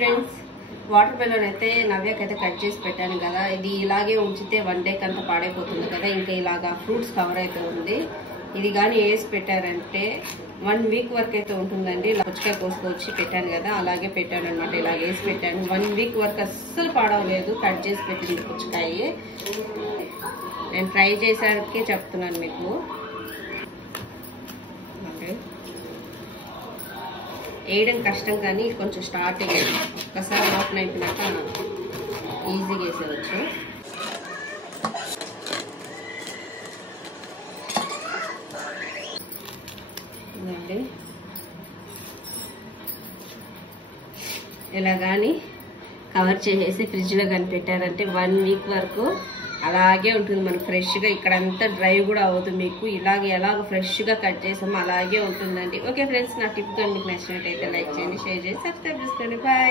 Friends, water melon అయితే నవ్యకైతే cut చేసి పెట్టాను కదా. ఇది ఇలాగే ఉంచితే 1 డే కంతా పాడైపోతుంది కదా. ఇంకా ఇలాగా ఫ్రూట్స్ కవర్ అయితే ఉంది. ఇది కానీ వేసి పెట్టారంటే 1 వీక్ వరకు అయితే ఉంటుందండి. ఇలా పుచ్చకాయ కోసుకొచ్చి పెట్టాను కదా, అలాగే పెట్టాను అనమాట. ఇలా వేసి పెట్టాను 1 వీక్ వరకు అస్సలు పాడవలేదు. కట్ చేసి పెట్టింది పుచ్చకాయ. నేను ట్రై చేసాకే చెప్తున్నాను మీకు. వేయడం కష్టం కానీ కొంచెం స్టార్టింగ్ ఒక్కసారి ఓపెన్ అయిపోయినాక ఈజీగా వేసేవచ్చు. ఇలా కానీ కవర్ చేసేసి ఫ్రిడ్జ్లో కానీ పెట్టారంటే 1 వీక్ వరకు అలాగే ఉంటుంది. మనకు ఫ్రెష్గా ఇక్కడంతా డ్రై కూడా అవ్వదు. మీకు ఇలాగే ఎలాగ ఫ్రెష్గా కట్ చేసామో అలాగే ఉంటుందండి. ఓకే ఫ్రెండ్స్, నా టిప్ కానీ మీకు నచ్చినట్టయితే లైక్ చేయండి, షేర్ చేసి సబ్స్క్రైబ్ చేసుకోండి. బాయ్.